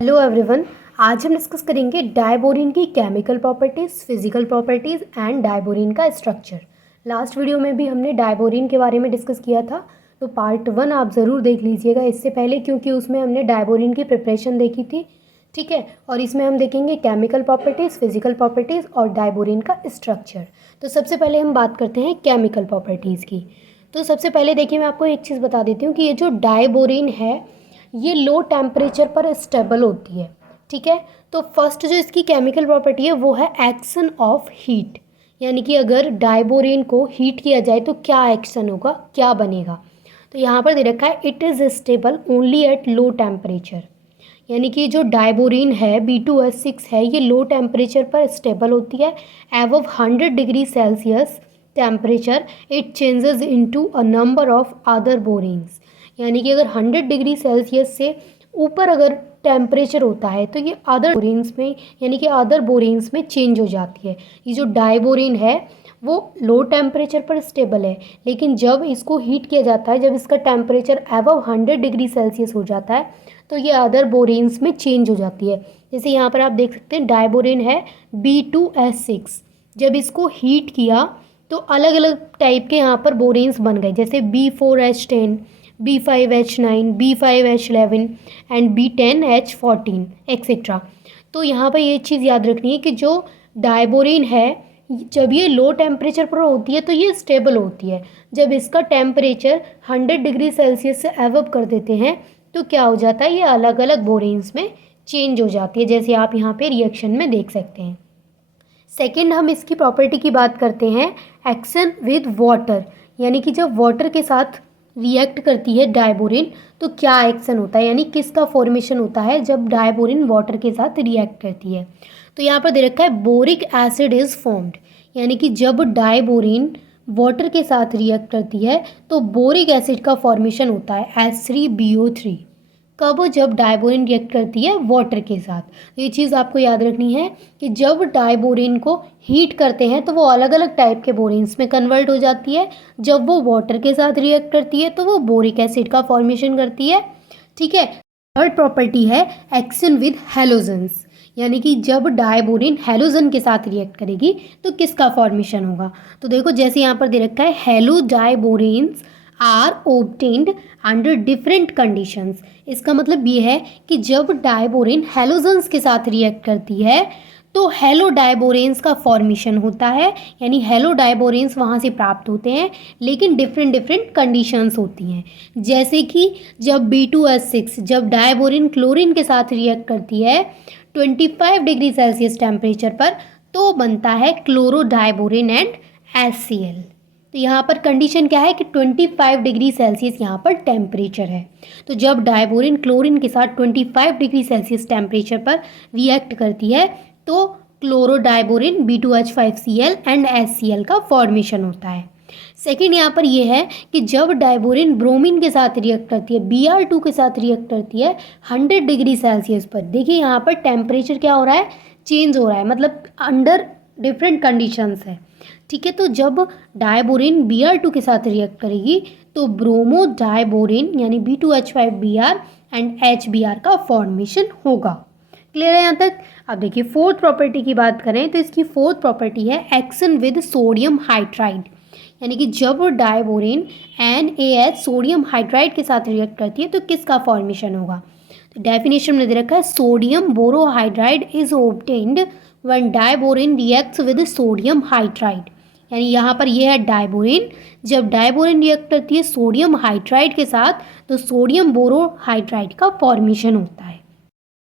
Hello everyone. आज हम discuss करेंगे डायबोरिन की chemical properties, physical properties and diborane का स्ट्रक्चर। लास्ट वीडियो में भी हमने डायबोरिन के बारे में डिस्कस किया था, तो पार्ट 1 आप ज़रूर देख लीजिएगा इससे पहले, क्योंकि उसमें हमने डायबोरिन की प्रिपरेशन देखी थी। ठीक है, और इसमें हम देखेंगे केमिकल प्रॉपर्टीज़, फिजिकल प्रॉपर्टीज़ और डायबोरिन का स्ट्रक्चर। तो सबसे पहले हम बात करते हैं केमिकल प्रॉपर्टीज़ की। तो सबसे पहले देखिए, मैं आपको एक चीज़ बता देती हूँ कि ये जो डायबोरिन है ये लो टेम्परेचर पर स्टेबल होती है। ठीक है, तो फर्स्ट जो इसकी केमिकल प्रॉपर्टी है वो है एक्शन ऑफ हीट, यानी कि अगर डायबोरिन को हीट किया जाए तो क्या एक्शन होगा, क्या बनेगा। तो यहाँ पर दे रखा है it is stable only eight low temperature, यानी कि जो डायबोरिन है B2H6 है ये लो टेम्परेचर पर स्टेबल होती है। Above 100 degree Celsius temperature it changes into a number of other boranes, यानी कि अगर 100 डिग्री सेल्सियस से ऊपर अगर टेम्परेचर होता है तो ये अदर बोरिन्स में, यानी कि अदर बोरिन्स में चेंज हो जाती है। ये जो डायबोरिन है वो लो टेम्परेचर पर स्टेबल है, लेकिन जब इसको हीट किया जाता है, जब इसका टेम्परेचर एबव 100 डिग्री सेल्सियस हो जाता है तो ये अदर बोरिन्स में चेंज हो जाती है। जैसे यहाँ पर आप देख सकते हैं डायबोरिन है B2H6, जब इसको हीट किया तो अलग अलग टाइप के यहाँ पर बोरिन्स बन गए, जैसे B4H10, B5H9, B5H11 and B10H14 etcetera. तो यहाँ पर ये चीज़ याद रखनी है कि जो डायबोरिन है जब ये लो टेम्परेचर पर होती है तो ये स्टेबल होती है। जब इसका टेम्परेचर 100 डिग्री सेल्सियस से एबव कर देते हैं तो क्या हो जाता है, ये अलग अलग बोरिन्स में चेंज हो जाती है, जैसे आप यहाँ पे रिएक्शन में देख सकते हैं। सेकेंड, हम इसकी प्रॉपर्टी की बात करते हैं एक्शन विद वाटर, यानी कि जब वाटर के साथ रिएक्ट करती है डायबोरिन तो क्या एक्शन होता है, यानी किसका फॉर्मेशन होता है जब डायबोरिन वाटर के साथ रिएक्ट करती है। तो यहाँ पर दे रखा है बोरिक एसिड इज़ फॉर्म्ड, यानी कि जब डायबोरिन वाटर के साथ रिएक्ट करती है तो बोरिक एसिड का फॉर्मेशन होता है H3BO3। कब, जब डायबोरिन रिएक्ट करती है वाटर के साथ। तो ये चीज़ आपको याद रखनी है कि जब डायबोरिन को हीट करते हैं तो वो अलग अलग टाइप के बोरिन्स में कन्वर्ट हो जाती है। जब वो वाटर के साथ रिएक्ट करती है तो वो बोरिक एसिड का फॉर्मेशन करती है। ठीक है, थर्ड प्रॉपर्टी है एक्शन विद हैलोजेंस, यानी कि जब डायबोरिन हैलोजन के साथ रिएक्ट करेगी तो किसका फॉर्मेशन होगा। तो देखो, जैसे यहाँ पर दे रखा है halo diboranes are obtained under different conditions. इसका मतलब ये है कि जब डायबोरिन हैलोजेंस के साथ रिएक्ट करती है तो हेलो डायबोरेंस का फॉर्मेशन होता है, यानी हेलो डायबोरेंस वहाँ से प्राप्त होते हैं, लेकिन डिफरेंट डिफरेंट कंडीशंस होती हैं। जैसे कि जब B2H6 जब डायबोरिन क्लोरीन के साथ रिएक्ट करती है 25 डिग्री सेल्सियस टेम्परेचर पर तो बनता है क्लोरो डायबोरिन एंड HCl। तो यहाँ पर कंडीशन क्या है कि 25 डिग्री सेल्सियस यहाँ पर टेम्परेचर है। तो जब डायबोरिन क्लोरीन के साथ 25 डिग्री सेल्सियस टेम्परेचर पर रिएक्ट करती है तो क्लोरोडायबोरिन B2H5Cl एंड HCl का फॉर्मेशन होता है। सेकेंड यहाँ पर ये है कि जब डायबोरिन ब्रोमीन के साथ रिएक्ट करती है, Br2 के साथ रिएक्ट करती है 100 डिग्री सेल्सियस पर, देखिए यहाँ पर टेम्परेचर क्या हो रहा है, चेंज हो रहा है, मतलब अंडर डिफरेंट कंडीशंस है। ठीक है, तो जब डायबोरिन Br2 के साथ रिएक्ट करेगी तो ब्रोमो डायबोरिन यानी B2H5Br एंड HBr का फॉर्मेशन होगा। क्लियर है यहाँ तक। अब देखिए फोर्थ प्रॉपर्टी की बात करें तो इसकी फोर्थ प्रॉपर्टी है एक्शन विद सोडियम हाइड्राइड, यानी कि जब डायबोरिन NaH सोडियम हाइड्राइड के साथ रिएक्ट करती है तो किसका फॉर्मेशन होगा। तो डेफिनेशन में दे रखा है sodium borohydride is obtained when diborane reacts with sodium hydride, यानी यहाँ पर यह है डायबोरिन, जब डायबोरिन रिएक्ट करती है सोडियम हाइड्राइड के साथ तो सोडियम बोरोहाइड्राइड का फॉर्मेशन होता है।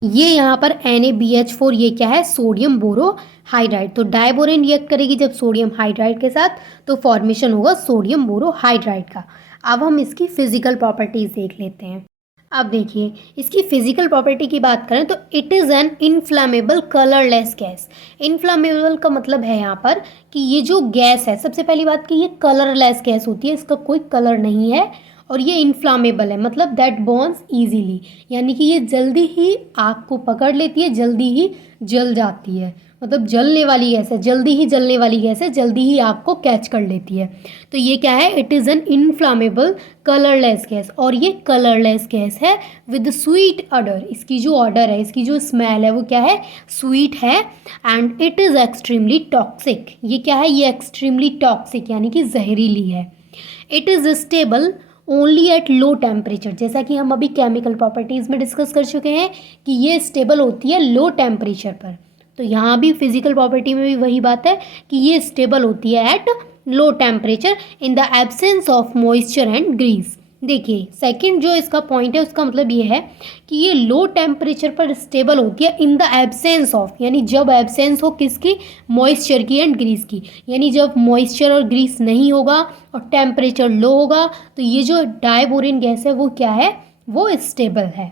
ये यहाँ पर NaBH4 ये क्या है, सोडियम बोरोहाइड्राइड। तो डायबोरिन रिएक्ट करेगी जब सोडियम हाइड्राइड के साथ तो फॉर्मेशन होगा सोडियम बोरोहाइड्राइड का। अब हम इसकी फिजिकल प्रॉपर्टीज देख लेते हैं। अब देखिए इसकी फिजिकल प्रॉपर्टी की बात करें तो it is an inflammable colourless gas. Inflammable का मतलब है यहाँ पर कि ये जो गैस है, सबसे पहली बात कि ये कलरलेस गैस होती है, इसका कोई कलर नहीं है, और ये इनफ्लामेबल है, मतलब दैट बर्न्स इजीली, यानी कि ये जल्दी ही आग को पकड़ लेती है, जल्दी ही जल जाती है, मतलब जलने वाली गैस है, जल्दी ही जलने वाली गैस है, जल्दी ही आग को कैच कर लेती है। तो ये क्या है, it is an inflammable colourless gas, और ये कलरलेस गैस है विद स्वीट ऑडर। इसकी जो ऑडर है, इसकी जो स्मेल है वो क्या है, स्वीट है। And it is extremely toxic. ये क्या है, ये एक्सट्रीमली टॉक्सिक यानी कि जहरीली है। It is stable only eight low temperature. जैसा कि हम अभी केमिकल प्रॉपर्टीज़ में डिस्कस कर चुके हैं कि ये स्टेबल होती है लो टेम्परेचर पर, तो यहाँ भी फिजिकल प्रॉपर्टी में भी वही बात है कि ये स्टेबल होती है at low temperature in the absence of moisture and grease. देखिए सेकंड जो इसका पॉइंट है उसका मतलब ये है कि ये लो टेम्परेचर पर स्टेबल होती है इन द एब्सेंस ऑफ, यानी जब एब्सेंस हो किसकी, मॉइस्चर की एंड ग्रीस की। यानी जब मॉइस्चर और ग्रीस नहीं होगा और टेम्परेचर लो होगा तो ये जो डायबोरिन गैस है वो क्या है, वो स्टेबल है।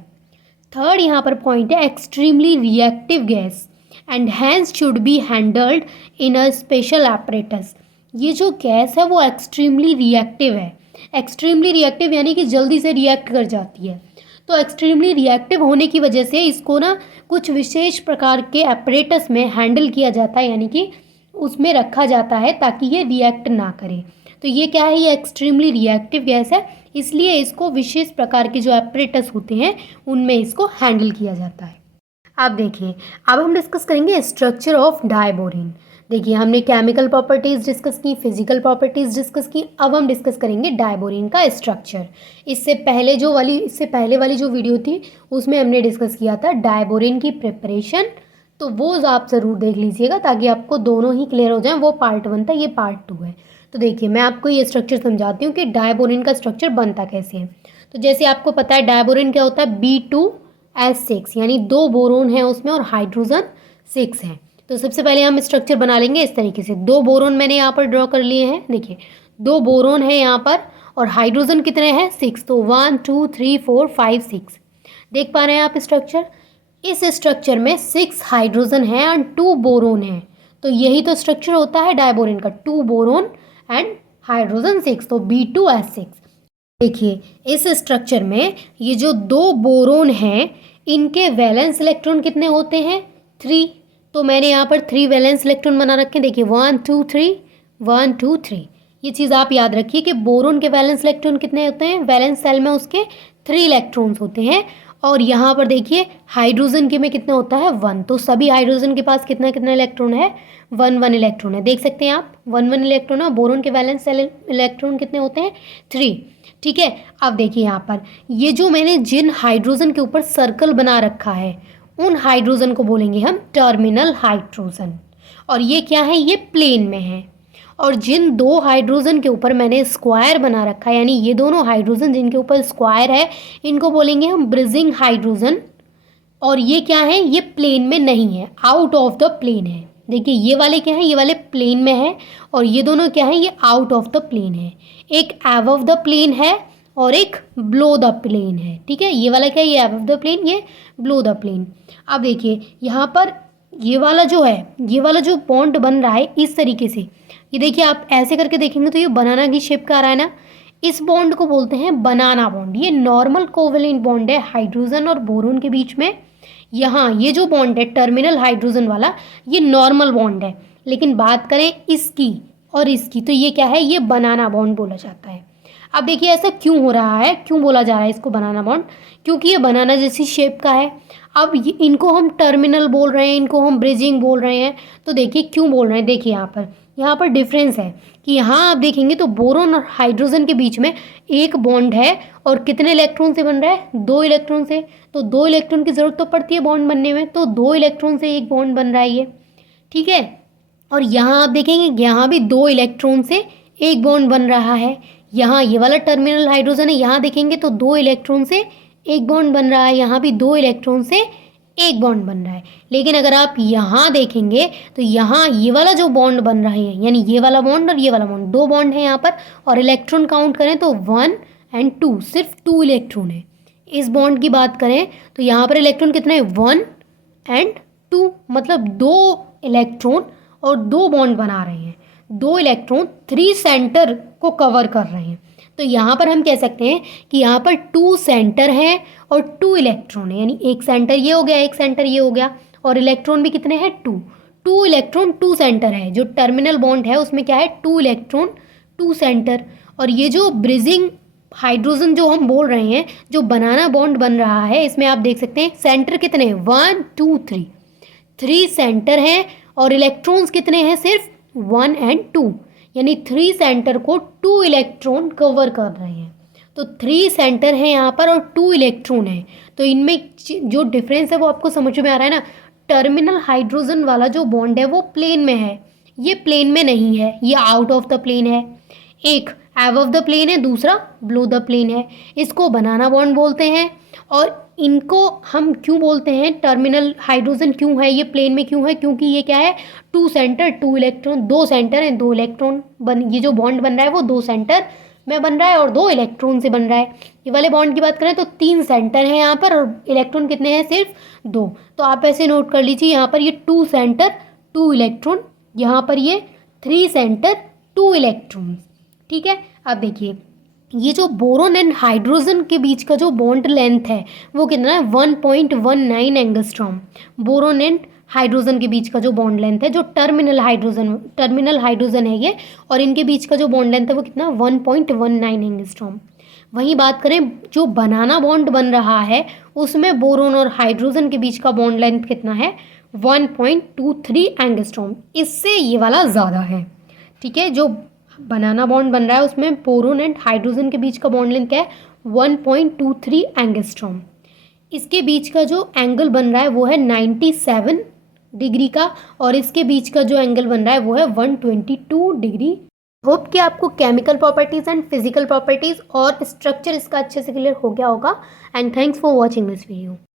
थर्ड यहाँ पर पॉइंट है extremely reactive gas and hence should be handled in a special apparatus। ये जो गैस है वो एक्सट्रीमली रिएक्टिव है। एक्सट्रीमली रिएक्टिव यानी कि जल्दी से रिएक्ट कर जाती है। तो एक्सट्रीमली रिएक्टिव होने की वजह से इसको ना कुछ विशेष प्रकार के apparatus में हैंडल किया जाता है, यानी कि उसमें रखा जाता है ताकि ये रिएक्ट ना करे। तो ये क्या है, ये एक्सट्रीमली रिएक्टिव गैस है, इसलिए इसको विशेष प्रकार के जो apparatus होते हैं उनमें इसको हैंडल किया जाता है। अब देखिए, अब हम डिस्कस करेंगे स्ट्रक्चर ऑफ डायबोरिन। देखिए हमने केमिकल प्रॉपर्टीज़ डिस्कस की, फिजिकल प्रॉपर्टीज़ डिस्कस की, अब हम डिस्कस करेंगे डायबोरिन का स्ट्रक्चर। इससे पहले वाली जो वीडियो थी उसमें हमने डिस्कस किया था डायबोरिन की प्रिपरेशन, तो वो आप ज़रूर देख लीजिएगा ताकि आपको दोनों ही क्लियर हो जाए। वो पार्ट 1 था, ये पार्ट 2 है। तो देखिए मैं आपको ये स्ट्रक्चर समझाती हूँ कि डायबोरिन का स्ट्रक्चर बनता कैसे है। तो जैसे आपको पता है डायबोरिन क्या होता है, B2S6, यानी 2 बोरोन है उसमें और हाइड्रोजन 6 है। तो सबसे पहले हम स्ट्रक्चर बना लेंगे इस तरीके से। 2 बोरोन मैंने यहाँ पर ड्रॉ कर लिए हैं। देखिए 2 बोरोन है यहाँ पर और हाइड्रोजन कितने हैं, 6। तो 1 2 3 4 5 6। देख पा रहे हैं आप स्ट्रक्चर। इस स्ट्रक्चर में 6 हाइड्रोजन है एंड 2 बोरोन है। तो यही तो स्ट्रक्चर होता है डायबोरिन का, 2 बोरोन एंड हाइड्रोजन 6, तो B2S6। देखिए इस स्ट्रक्चर में ये जो 2 बोरोन हैं इनके वैलेंस इलेक्ट्रॉन कितने होते हैं, 3। तो मैंने यहाँ पर 3 वैलेंस इलेक्ट्रॉन बना रखे हैं। देखिए 1 2 3 1 2 3। ये चीज़ आप याद रखिए कि बोरोन के वैलेंस इलेक्ट्रॉन कितने होते हैं, वैलेंस सेल में उसके 3 इलेक्ट्रॉन्स होते हैं। और यहाँ पर देखिए हाइड्रोजन के में कितना होता है, 1। तो सभी हाइड्रोजन के पास कितना कितना इलेक्ट्रॉन है, 1 1 इलेक्ट्रॉन है। देख सकते हैं आप 1 1 इलेक्ट्रॉन है। बोरोन के वैलेंस सेल इलेक्ट्रॉन कितने होते हैं, 3। ठीक है। अब देखिए यहाँ पर ये जो मैंने जिन हाइड्रोजन के ऊपर सर्कल बना रखा है उन हाइड्रोजन को बोलेंगे हम टर्मिनल हाइड्रोजन, और ये क्या है, ये प्लेन में है। और जिन 2 हाइड्रोजन के ऊपर मैंने स्क्वायर बना रखा है, यानी ये दोनों हाइड्रोजन जिनके ऊपर स्क्वायर है, इनको बोलेंगे हम ब्रिजिंग हाइड्रोजन। और ये क्या है, ये प्लेन में नहीं है, आउट ऑफ द प्लेन है। देखिए ये वाले क्या है, ये वाले प्लेन में है और ये दोनों क्या है, ये आउट ऑफ द प्लेन है। एक एबव द प्लेन है और एक ब्लो द प्लेन है। ठीक है, ये वाला क्या है, ये एबव द प्लेन, ये ब्लो द प्लेन। अब देखिए यहाँ पर ये वाला जो है, ये वाला जो बॉन्ड बन रहा है इस तरीके से, ये देखिए आप ऐसे करके देखेंगे तो ये बनाना की शेप का आ रहा है ना। इस बॉन्ड को बोलते हैं बनाना बॉन्ड। ये नॉर्मल कोवेलेंट बॉन्ड है हाइड्रोजन और बोरोन के बीच में। यहाँ ये जो बॉन्ड है टर्मिनल हाइड्रोजन वाला, ये नॉर्मल बॉन्ड है। लेकिन बात करें इसकी और इसकी, तो ये क्या है, ये बनाना बॉन्ड बोला जाता है। अब देखिए ऐसा क्यों हो रहा है, क्यों बोला जा रहा है इसको बनाना बॉन्ड, क्योंकि ये बनाना जैसी शेप का है। अब इनको हम टर्मिनल बोल रहे हैं, इनको हम ब्रिजिंग बोल रहे हैं। तो देखिए क्यों बोल रहे हैं, देखिए यहाँ पर डिफरेंस है कि यहाँ आप देखेंगे तो बोरोन और हाइड्रोजन के बीच में एक बॉन्ड है और कितने इलेक्ट्रॉन से बन रहा है, 2 इलेक्ट्रॉन से। तो 2 इलेक्ट्रॉन की ज़रूरत तो पड़ती है बॉन्ड बनने में, तो 2 इलेक्ट्रॉन से एक बॉन्ड बन रहा है ये। ठीक है, और यहाँ आप देखेंगे यहाँ भी 2 इलेक्ट्रॉन से एक बॉन्ड बन रहा है। यहाँ ये वाला टर्मिनल हाइड्रोजन है, यहाँ देखेंगे तो 2 इलेक्ट्रॉन से एक बॉन्ड बन रहा है, यहाँ भी 2 इलेक्ट्रॉन से एक बॉन्ड बन रहा है। लेकिन अगर आप यहाँ देखेंगे तो यहाँ ये वाला जो बॉन्ड बन रहा है, यानी ये वाला बॉन्ड और ये वाला बॉन्ड, 2 बॉन्ड है यहाँ पर, और इलेक्ट्रॉन काउंट करें तो 1 और 2, सिर्फ 2 इलेक्ट्रॉन है। इस बॉन्ड की बात करें तो यहाँ पर इलेक्ट्रॉन कितने हैं, 1 और 2, मतलब 2 इलेक्ट्रॉन और 2 बॉन्ड बना रहे हैं। 2 इलेक्ट्रॉन 3 सेंटर को कवर कर रहे हैं। तो यहाँ पर हम कह सकते हैं कि यहाँ पर 2 सेंटर हैं और 2 इलेक्ट्रॉन है, यानी एक सेंटर ये हो गया, एक सेंटर ये हो गया, और इलेक्ट्रॉन भी कितने हैं, 2। 2 इलेक्ट्रॉन 2 सेंटर है, जो टर्मिनल बॉन्ड है उसमें क्या है 2 इलेक्ट्रॉन 2 सेंटर। और ये जो ब्रिजिंग हाइड्रोजन जो हम बोल रहे हैं, जो बनाना बॉन्ड बन रहा है, इसमें आप देख सकते हैं सेंटर कितने हैं 1 2 3, 3 सेंटर हैं और इलेक्ट्रॉन्स कितने हैं सिर्फ 1 एंड 2, यानी 3 सेंटर को 2 इलेक्ट्रॉन कवर कर रहे हैं। तो 3 सेंटर हैं यहाँ पर और 2 इलेक्ट्रॉन है, तो इनमें जो डिफरेंस है वो आपको समझ में आ रहा है ना। टर्मिनल हाइड्रोजन वाला जो बॉन्ड है वो प्लेन में है, ये प्लेन में नहीं है, ये आउट ऑफ द प्लेन है। एक एबव द प्लेन है, दूसरा बिलो द प्लेन है। इसको बनाना बॉन्ड बोलते हैं। और इनको हम क्यों बोलते हैं टर्मिनल हाइड्रोजन क्यों है, ये प्लेन में क्यों है, क्योंकि ये क्या है 2 सेंटर 2 इलेक्ट्रॉन, 2 सेंटर हैं 2 इलेक्ट्रॉन ये जो बॉन्ड बन रहा है वो 2 सेंटर में बन रहा है और 2 इलेक्ट्रॉन से बन रहा है। ये वाले बॉन्ड की बात करें तो 3 सेंटर हैं यहाँ पर और इलेक्ट्रॉन कितने हैं सिर्फ 2। तो आप ऐसे नोट कर लीजिए यहाँ पर ये 2 सेंटर 2 इलेक्ट्रॉन, यहाँ पर ये 3 सेंटर 2 इलेक्ट्रॉन। ठीक है, अब देखिए ये जो बोरोन एंड हाइड्रोजन के बीच का जो बॉन्ड लेंथ है वो कितना है 1.19 एंगस्ट्रॉम। बोरोन एंड हाइड्रोजन के बीच का जो बॉन्ड लेंथ है, जो टर्मिनल हाइड्रोजन है ये, और इनके बीच का जो बॉन्ड लेंथ है वो कितना 1.19 एंगस्ट्रॉम। वहीं बात करें जो बनाना बॉन्ड बन रहा है उसमें बोरोन और हाइड्रोजन के बीच का बॉन्ड लेंथ कितना है 1.23 एंगस्ट्रॉम, इससे ये वाला ज़्यादा है। ठीक है, जो बनाना बॉन्ड बन रहा है उसमें बोरोन एंड हाइड्रोजन के बीच का बॉन्ड लेंथ क्या है 1.23 एंगस्ट्रॉम। इसके बीच का जो एंगल बन रहा है वो है 97 डिग्री का और इसके बीच का जो एंगल बन रहा है वो है 122 डिग्री। होप कि आपको chemical properties and physical properties और स्ट्रक्चर इसका अच्छे से क्लियर हो गया होगा। And thanks for watching this video.